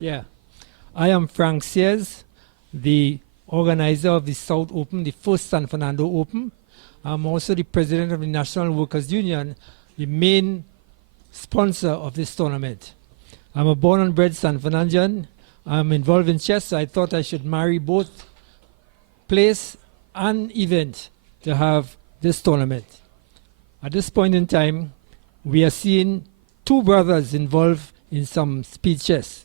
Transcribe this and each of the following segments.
Yeah. I am Frank Sears, the organizer of the South Open, the first San Fernando Open. I'm also the president of the National Workers Union, the main sponsor of this tournament. I'm a born and bred San Fernandian. I'm involved in chess, so I thought I should marry both place and event to have this tournament. At this point in time, we are seeing two brothers involved in some speed chess.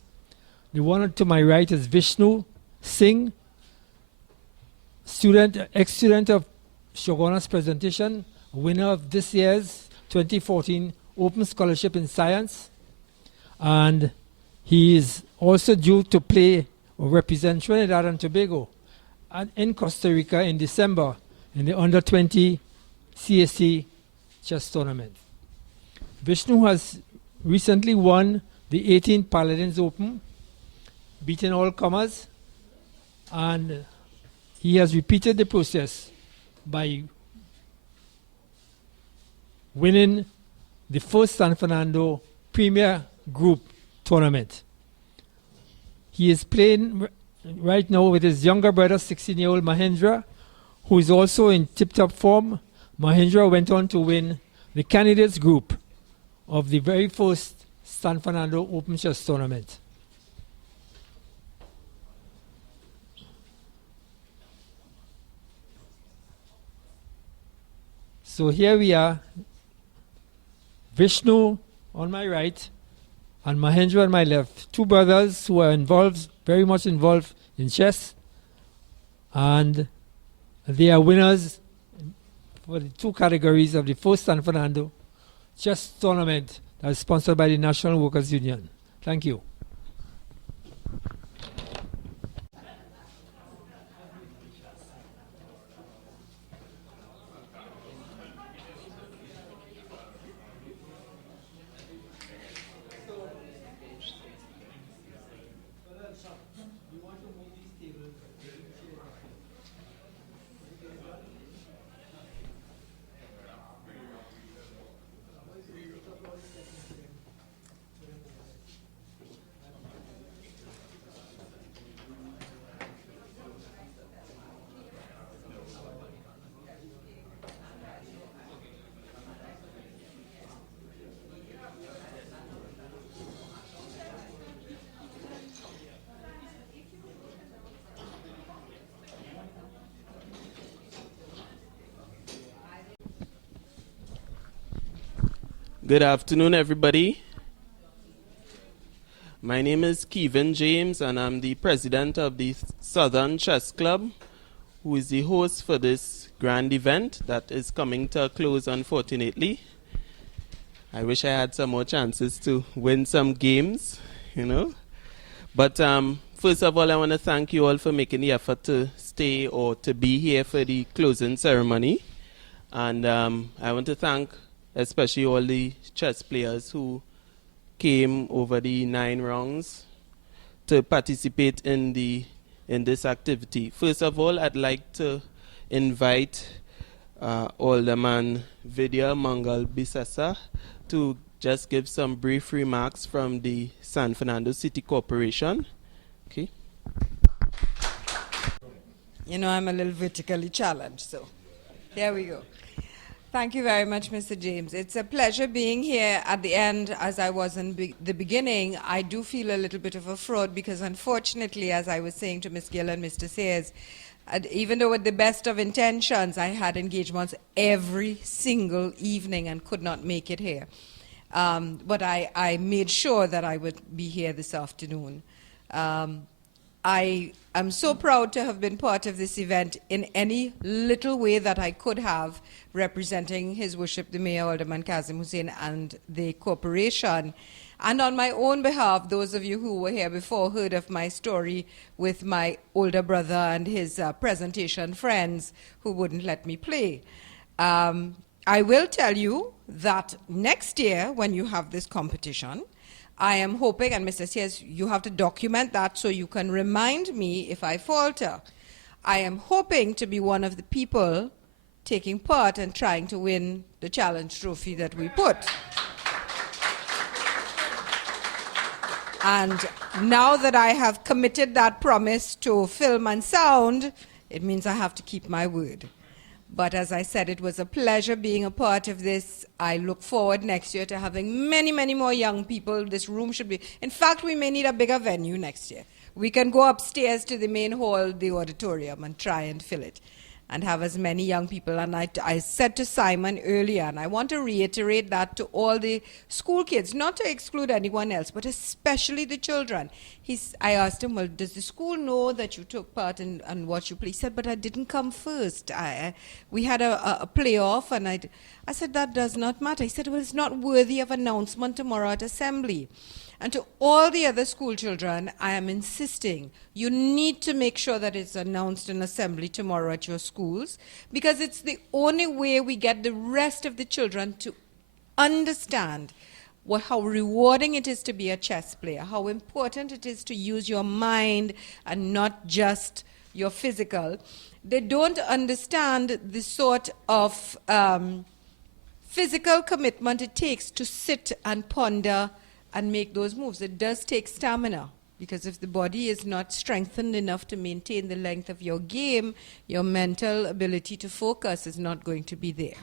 The one to my right is Vishnu Singh, ex-student of Shoguna's presentation, winner of this year's 2014 Open Scholarship in Science. And he is also due to play or represent Trinidad and Tobago in Costa Rica in December in the under-20 CSC chess tournament. Vishnu has recently won the 18th Paladins Open, beaten all comers, and he has repeated the process by winning the first San Fernando Premier Group tournament. He is playing right now with his younger brother, 16-year-old Mahendra, who is also in tip-top form. Mahendra went on to win the candidates group of the very first San Fernando Open Chess Tournament. So here we are, Vishnu on my right and Mahendra on my left, two brothers who are involved, very much involved in chess, and they are winners for the two categories of the first San Fernando chess tournament that is sponsored by the National Workers Union. Thank you. Good afternoon, everybody. My name is Kevin James, and I'm the president of the Southern Chess Club, who is the host for this grand event that is coming to a close, unfortunately. I wish I had some more chances to win some games, But first of all, I want to thank you all for making the effort to stay or to be here for the closing ceremony. And I want to thank especially all the chess players who came over the 9 rounds to participate in this activity. First of all, I'd like to invite Alderman Vidya Mangal Bisasa to just give some brief remarks from the San Fernando City Corporation. Okay. I'm a little vertically challenged, so here we go. Thank you very much, Mr. James. It's a pleasure being here at the end. As I was in the beginning, I do feel a little bit of a fraud because unfortunately, as I was saying to Ms. Gill and Mr. Sayers, even though with the best of intentions, I had engagements every single evening and could not make it here. But I made sure that I would be here this afternoon. I am so proud to have been part of this event in any little way that I could have, representing His Worship the Mayor, Alderman Kazim Hussain, and the corporation. And on my own behalf, those of you who were here before heard of my story with my older brother and his presentation friends who wouldn't let me play. I will tell you that next year, when you have this competition, I am hoping, and Mr. Sears, you have to document that so you can remind me if I falter. I am hoping to be one of the people taking part and trying to win the challenge trophy that we put. And now that I have committed that promise to film and sound, it means I have to keep my word. But as I said, it was a pleasure being a part of this. I look forward next year to having many, many more young people. This room should be, in fact, we may need a bigger venue next year. We can go upstairs to the main hall, the auditorium, and try and fill it and have as many young people. And I said to Simon earlier, and I want to reiterate that to all the school kids, not to exclude anyone else, but especially the children. I asked him, well, does the school know that you took part in what you played? He said, but I didn't come first. We had a playoff, and I said, that does not matter. He said, well, it's not worthy of announcement tomorrow at assembly. And to all the other school children, I am insisting, you need to make sure that it's announced in assembly tomorrow at your schools, because it's the only way we get the rest of the children to understand how rewarding it is to be a chess player, how important it is to use your mind and not just your physical. They don't understand the sort of physical commitment it takes to sit and ponder and make those moves. It does take stamina, because if the body is not strengthened enough to maintain the length of your game, your mental ability to focus is not going to be there.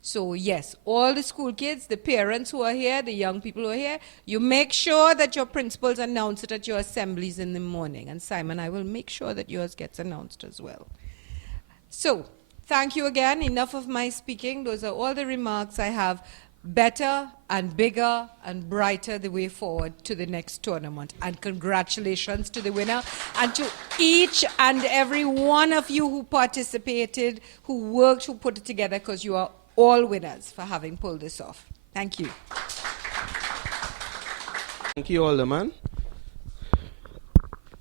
So yes, all the school kids, the parents who are here, the young people who are here, you make sure that your principals announce it at your assemblies in the morning. And Simon, I will make sure that yours gets announced as well. So, thank you again. Enough of my speaking. Those are all the remarks I have. Better and bigger and brighter the way forward to the next tournament. And congratulations to the winner, and to each and every one of you who participated, who worked, who put it together, because you are all winners for having pulled this off. Thank you. Thank you, Alderman.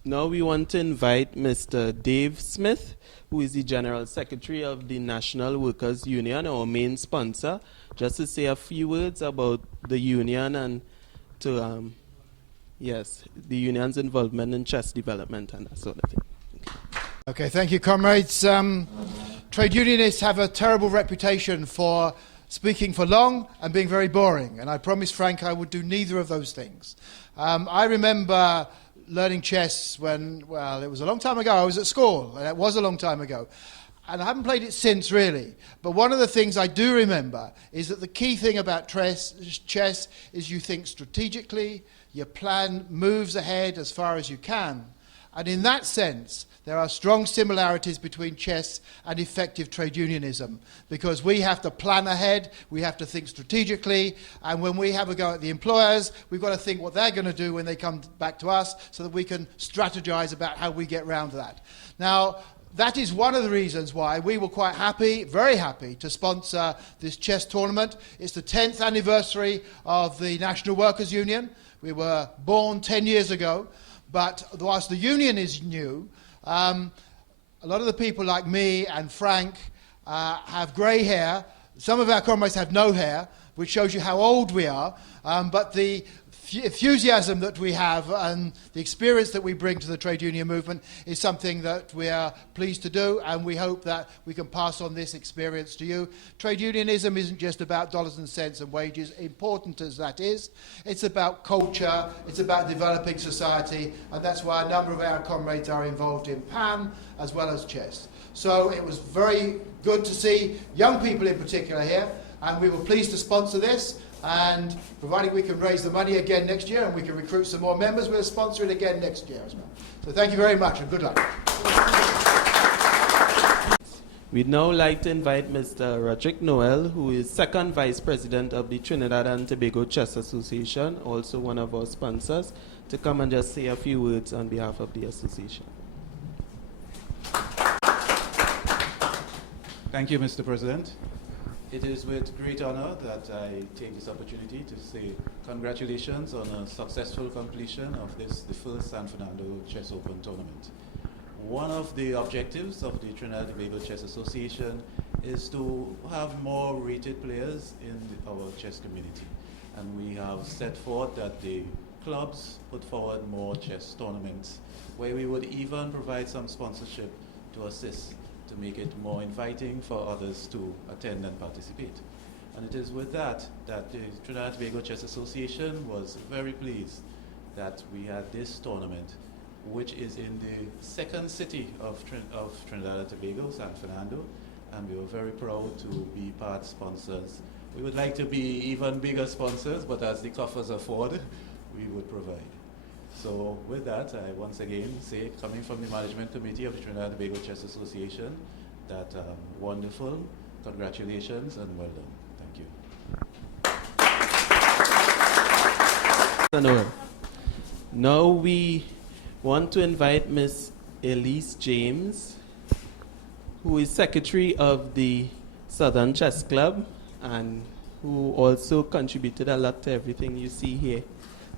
Now we want to invite Mr. Dave Smith, who is the General Secretary of the National Workers Union, our main sponsor, just to say a few words about the union and to, the union's involvement in chess development and that sort of thing. Okay, thank you, comrades. Trade unionists have a terrible reputation for speaking for long and being very boring, and I promised Frank I would do neither of those things. I remember learning chess when, well, it was a long time ago. I was at school, and it was a long time ago. And I haven't played it since, really. But one of the things I do remember is that the key thing about chess is you think strategically, you plan moves ahead as far as you can. And in that sense, there are strong similarities between chess and effective trade unionism, because we have to plan ahead, we have to think strategically, and when we have a go at the employers, we've got to think what they're going to do when they come back to us so that we can strategize about how we get round that. Now, that is one of the reasons why we were quite happy, very happy, to sponsor this chess tournament. It's the 10th anniversary of the National Workers Union. We were born 10 years ago, but whilst the union is new, a lot of the people like me and Frank have grey hair. Some of our comrades have no hair, which shows you how old we are. But the enthusiasm that we have and the experience that we bring to the trade union movement is something that we are pleased to do, and we hope that we can pass on this experience to you. Trade unionism isn't just about dollars and cents and wages, important as that is. It's about culture, it's about developing society, and that's why a number of our comrades are involved in PAN as well as chess. So it was very good to see young people in particular here, and we were pleased to sponsor this. And providing we can raise the money again next year and we can recruit some more members, we'll sponsor it again next year as well. So thank you very much and good luck. We'd now like to invite Mr. Roderick Noel, who is second vice president of the Trinidad and Tobago Chess Association, also one of our sponsors, to come and just say a few words on behalf of the association. Thank you, Mr. President. It is with great honor that I take this opportunity to say congratulations on a successful completion of the first San Fernando Chess Open tournament. One of the objectives of the Trinidad and Tobago Chess Association is to have more rated players in our chess community. And we have set forth that the clubs put forward more chess tournaments, where we would even provide some sponsorship to assist to make it more inviting for others to attend and participate. And it is with that that the Trinidad and Tobago Chess Association was very pleased that we had this tournament, which is in the second city of Trinidad and Tobago, San Fernando, and we were very proud to be part sponsors. We would like to be even bigger sponsors, but as the coffers afford, we would provide. So with that, I once again say, coming from the Management Committee of the Trinidad and Tobago Chess Association, that wonderful, congratulations, and well done. Thank you. Now we want to invite Miss Elise James, who is secretary of the Southern Chess Club and who also contributed a lot to everything you see here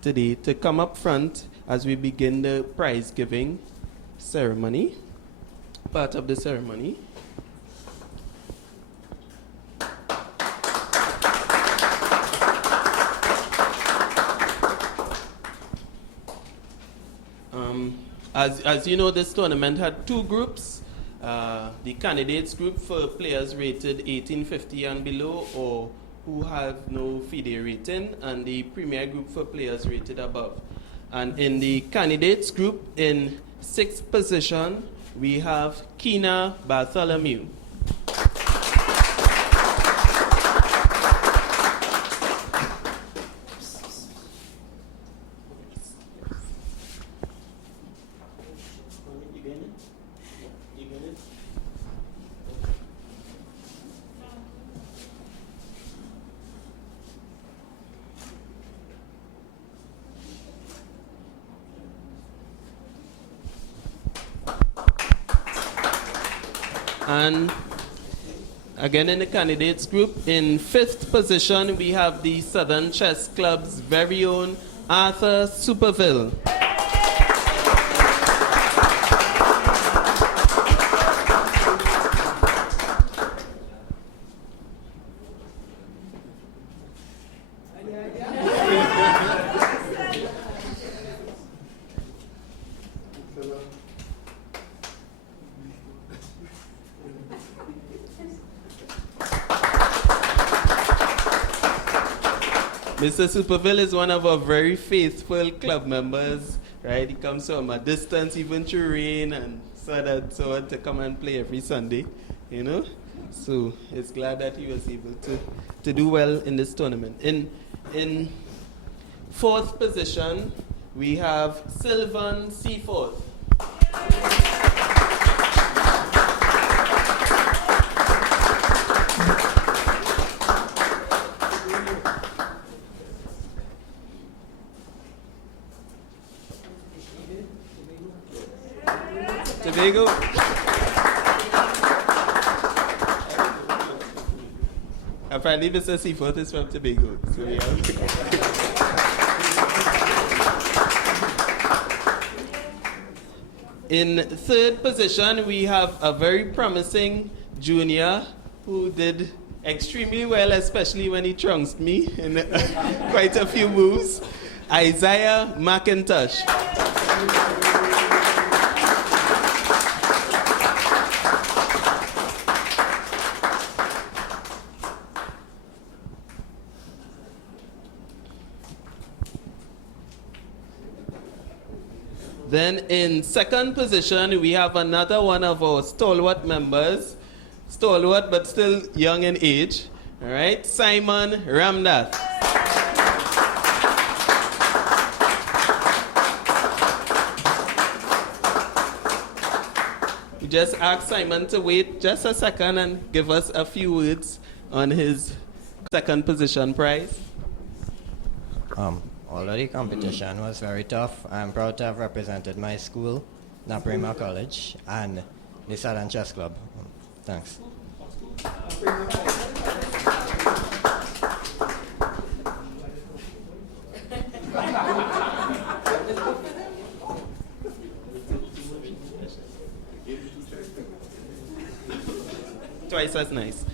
today, to come up front as we begin the prize giving ceremony, part of the ceremony. As you know, this tournament had two groups. The candidates group for players rated 1850 and below or who have no FIDE rating, and the premier group for players rated above. And in the candidates group, in 6th position, we have Kina Bartholomew. And again in the candidates group, in 5th position, we have the Southern Chess Club's very own Arthur Superville. Mr. Superville is one of our very faithful club members, right? He comes from a distance, even through rain and so on, to come and play every Sunday, you know? So it's glad that he was able to do well in this tournament. In 4th position, we have Sylvan Seaforth. Tobago. Apparently, Mr. Seaforth is from Tobago. So yeah. In 3rd position, we have a very promising junior who did extremely well, especially when he trounced me in quite a few moves, Isaiah McIntosh. Then in 2nd position, we have another one of our stalwart members, stalwart but still young in age, all right, Simon Ramnath. We just asked Simon to wait just a second and give us a few words on his 2nd position prize. Although the competition was very tough, I'm proud to have represented my school, Naprima College, and the Southern Chess Club. Thanks. Twice as nice.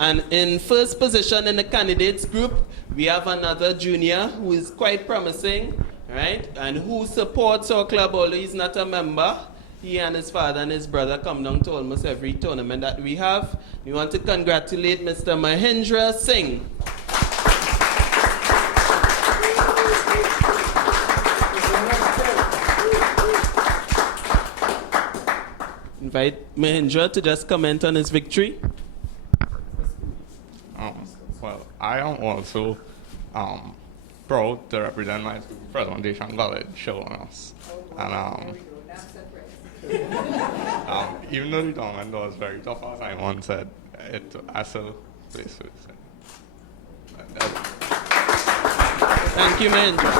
And in 1st position in the candidates group, we have another junior who is quite promising, right? And who supports our club, although he's not a member. He and his father and his brother come down to almost every tournament that we have. We want to congratulate Mr. Mahendra Singh. invite Mahendra to just comment on his victory. Well, I am also proud to represent my school, Presentation College, Shogunas. And even though the tournament was very tough, as Simon said, I still placed with it. Thank you, Mahendra.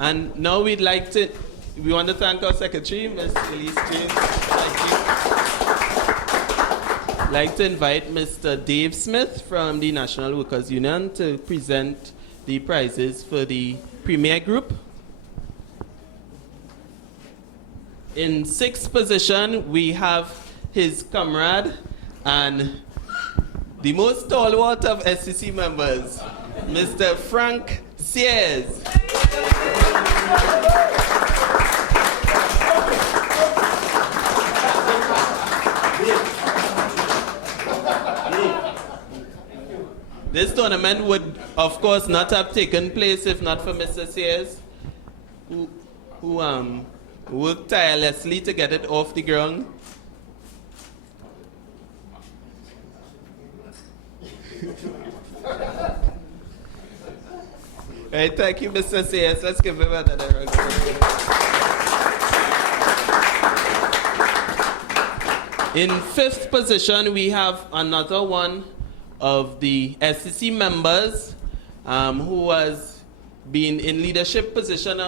And now we want to thank our secretary, Ms. Elise James. Thank you. I'd like to invite Mr. Dave Smith from the National Workers Union to present the prizes for the Premier Group. In sixth position, we have his comrade and the most stalwart of SCC members, Mr. Frank Sears. This tournament would, of course, not have taken place if not for Mr. Sears, who worked tirelessly to get it off the ground. Right, thank you, Mr. Sears. Let's give him another round. In fifth position, we have another one of the SCC members who has been in leadership position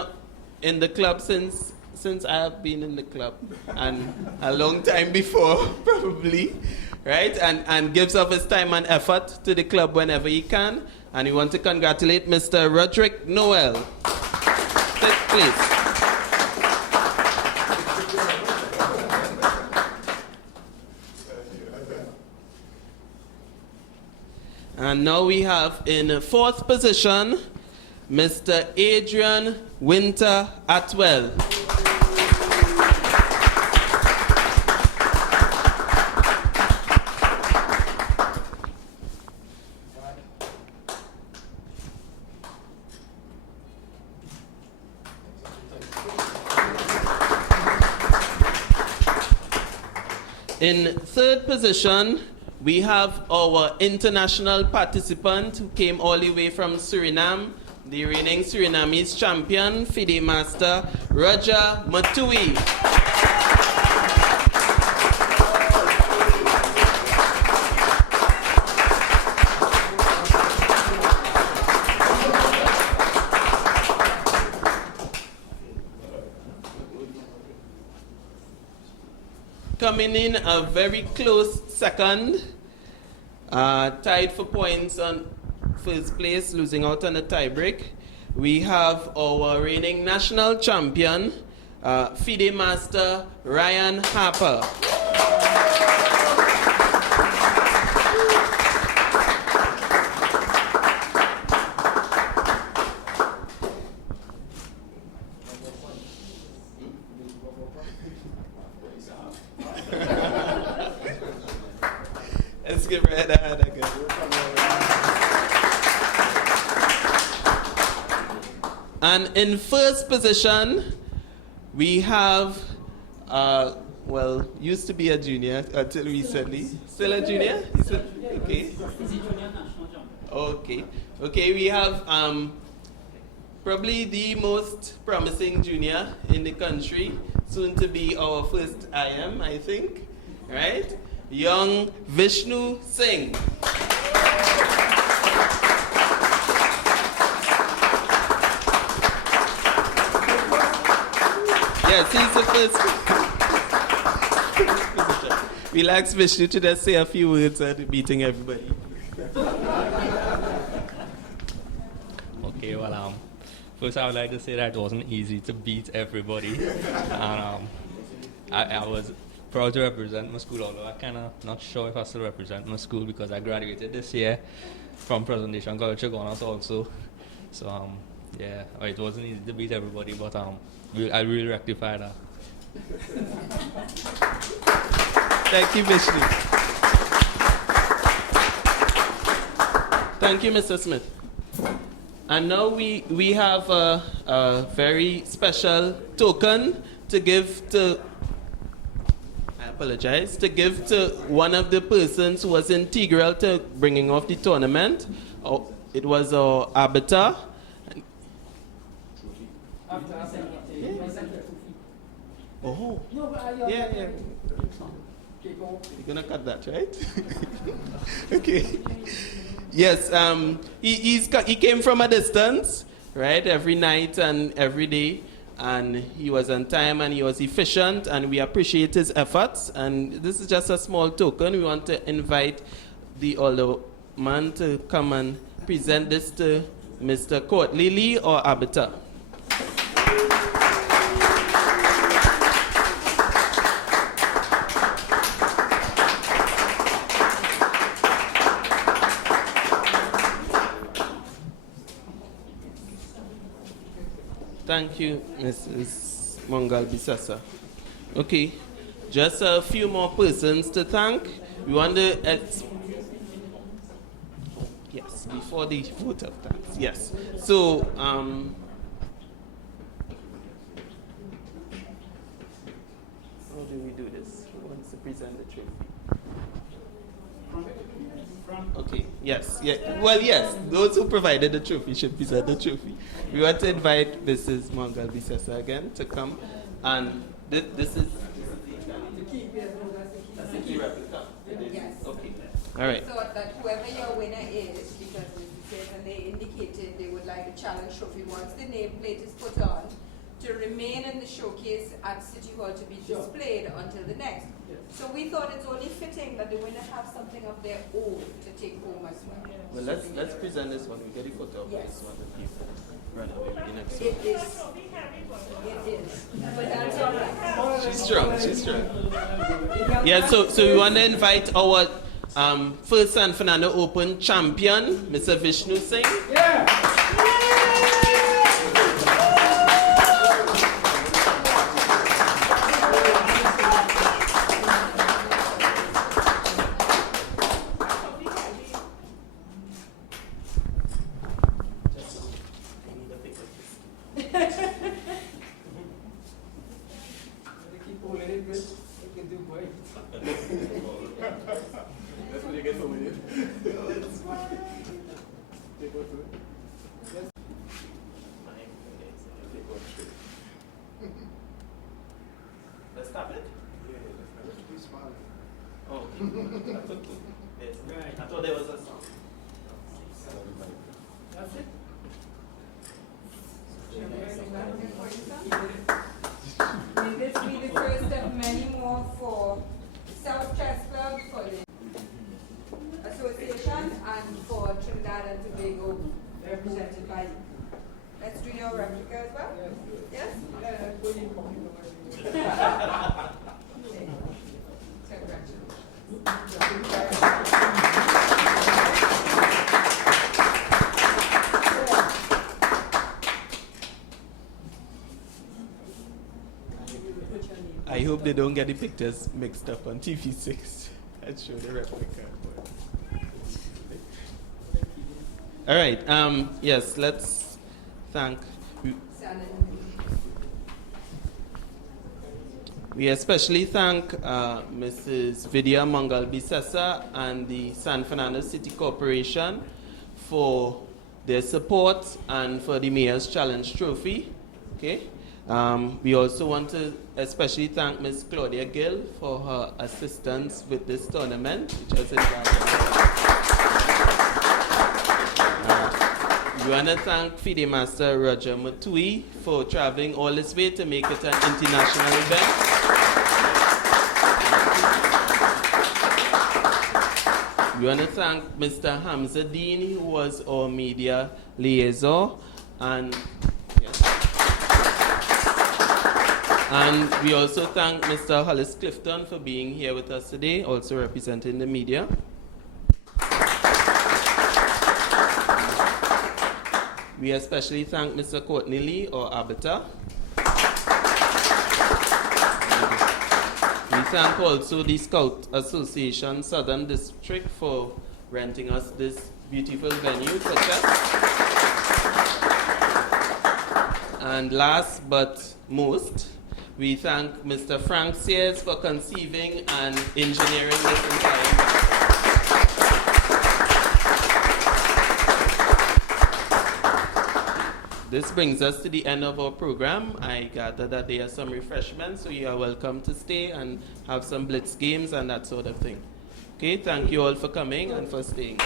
in the club since I have been in the club, and a long time before, probably, right? And gives of his time and effort to the club whenever he can. And we want to congratulate Mr. Roderick Noel. Fifth place. And now we have in fourth position, Mr. Adrian Winter Atwell. In third position, we have our international participant who came all the way from Suriname, the reigning Surinamese champion, FIDE Master Roger Matui. Coming in a very close second, tied for points on first place, losing out on a tiebreak. We have our reigning national champion, FIDE Master Ryan Harper. Let's give her a hand again. And in first position, we have, used to be a junior until recently. Still a junior? Okay. Okay, we have probably the most promising junior in the country, soon to be our first IM, I think, right? Young Vishnu Singh. Yes, he's the first. We'll ask Vishnu to just say a few words at meeting everybody. Okay, well, first I would like to say that it wasn't easy to beat everybody. And I was proud to represent my school, although I kind of not sure if I still represent my school because I graduated this year from Presentation College Shogunas also. So, yeah, it wasn't easy to beat everybody, but I will rectify that. Thank you, Vishnu. Thank you, Mr. Smith. And now we have a very special token to give to, I apologize, to give to one of the persons who was integral to bringing off the tournament. Oh, it was our arbiter. Oh, yeah. You're gonna cut that, right? Okay. Yes, he came from a distance, right? Every night and every day, and he was on time and he was efficient, and we appreciate his efforts. And this is just a small token. We want to invite the alderman to come and present this to Mr. Courtney Lee, or arbiter. Thank you, Mrs. Mongal Bisasa. Okay, just a few more persons to thank. We want to, yes, before the vote of thanks, yes. So, how do we do this? Who wants to present the trophy? Okay, yes, yeah. Well, yes, those who provided the trophy should present the trophy. We want to invite Mrs. Mongal Bisasa again to come, and this is the replica. Yes. Okay. All right. So that whoever your winner is, because Mr. Chairman, they indicated they would like a challenge trophy once the nameplate is put on to remain in the showcase at City Hall to be displayed until the next. So we thought it's only fitting that the winner have something of their own to take home as well. Well, let's present this one. We get a photo of this one. The people run away with the next one. It is. It is. But that's all right. She's strong. She's strong. Yeah. So we want to invite our first San Fernando Open champion, Mr. Vishnu Singh. Yeah. Let's stop it. Oh, I thought there was a song. That's it. May this be the first of many more for the South Chess Club, for the Association, and for Trinidad and Tobago, represented by you. Let's do your replica as well. Yes? I hope they don't get the pictures mixed up on TV6 and show the replica. All right. Yes, let's thank. We especially thank Mrs. Vidya Mangal Bisasa and the San Fernando City Corporation for their support and for the Mayor's Challenge Trophy. Okay. We also want to especially thank Ms. Claudia Gill for her assistance with this tournament, which was we want to thank FIDE Master Roger Matui for traveling all this way to make it an international event. We want to thank Mr. Hamza Dean, who was our media liaison, and we also thank Mr. Hollis Clifton for being here with us today, also representing the media. We especially thank Mr. Courtney Lee, our arbiter. We thank also the Scout Association Southern District for renting us this beautiful venue for chess. And last but most, we thank Mr. Frank Sears for conceiving and engineering this entire. This brings us to the end of our program. I gather that there are some refreshments, so you are welcome to stay and have some blitz games and that sort of thing. Okay, thank you all for coming and for staying.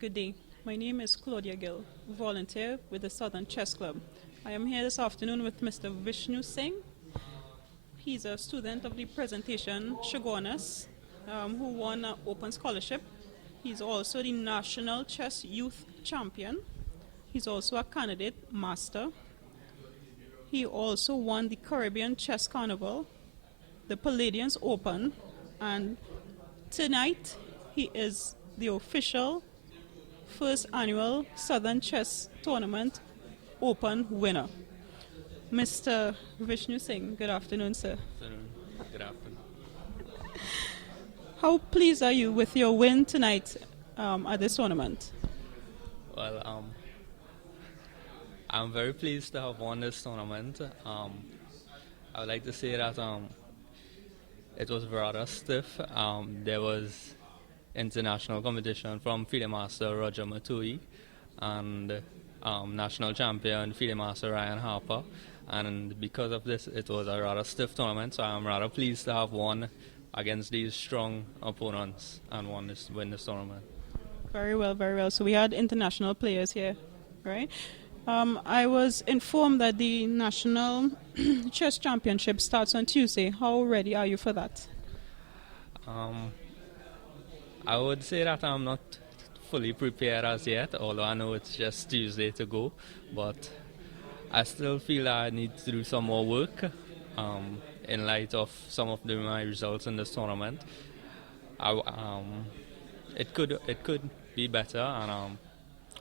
Good day. My name is Claudia Gill, volunteer with the Southern Chess Club. I am here this afternoon with Mr. Vishnu Singh. He's a student of the presentation Shagonas, who won an open scholarship. He's also the National Chess Youth Champion. He's also a candidate master. He also won the Caribbean Chess Carnival, the Palladians Open, and tonight he is the official first annual Southern Chess Tournament Open winner. Mr. Vishnu Singh, good afternoon, sir. Good afternoon. How pleased are you with your win tonight at this tournament? Well, I'm very pleased to have won this tournament. I would like to say that it was rather stiff. There was international competition from FIDE Master Roger Matui and national champion FIDE Master Ryan Harper, and because of this it was a rather stiff tournament, so I'm rather pleased to have won against these strong opponents and win this tournament. Very well, very well. So we had international players here, right? I was informed that the National Chess Championship starts on Tuesday. How ready are you for that? I would say that I'm not fully prepared as yet, although I know it's just Tuesday to go, but I still feel I need to do some more work in light of some of my results in this tournament. It could be better, and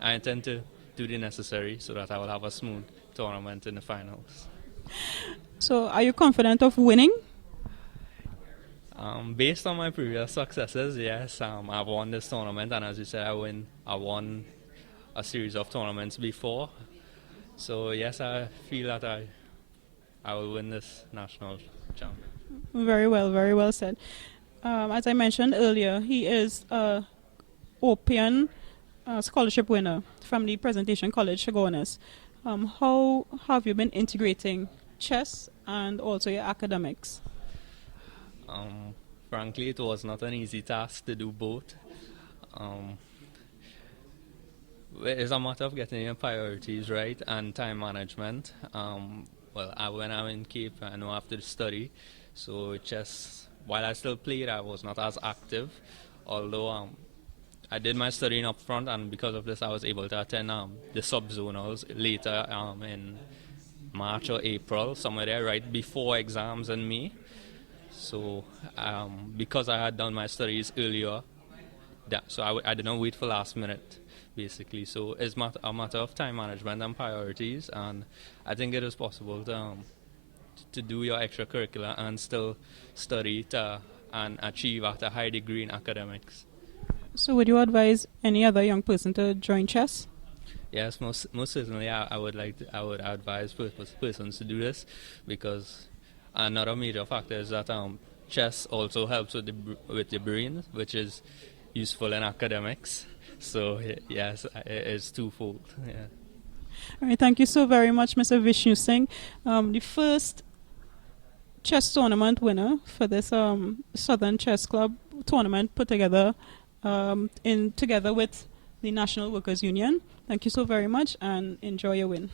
I intend to do the necessary so that I will have a smooth tournament in the finals. So are you confident of winning? Based on my previous successes, yes, I've won this tournament, and as you said, I won a series of tournaments before. So yes, I feel that I will win this national champion. Very well said. As I mentioned earlier, he is a Opian scholarship winner from the Presentation College Shagonas. How have you been integrating chess and also your academics? Frankly, it was not an easy task to do both. It's a matter of getting your priorities right and time management. When I'm in Cape, I know I have to study, so chess, while I still played, I was not as active, although I did my studying up front, and because of this I was able to attend the sub-zonals later in March or April, somewhere there right before exams in May. So because I had done my studies earlier, so I did not wait for last minute, basically. So it's a matter of time management and priorities, and I think it is possible to do your extracurricular and still study and achieve at a high degree in academics. So would you advise any other young person to join chess? Yes, most certainly. I would advise persons to do this, because another major factor is that chess also helps with the brain, which is useful in academics. So yes, it's twofold. Yeah. All right, thank you so very much, Mr. Vishnu Singh. The first chess tournament winner for this Southern Chess Club tournament put together together with the National Workers Union. Thank you so very much and enjoy your win.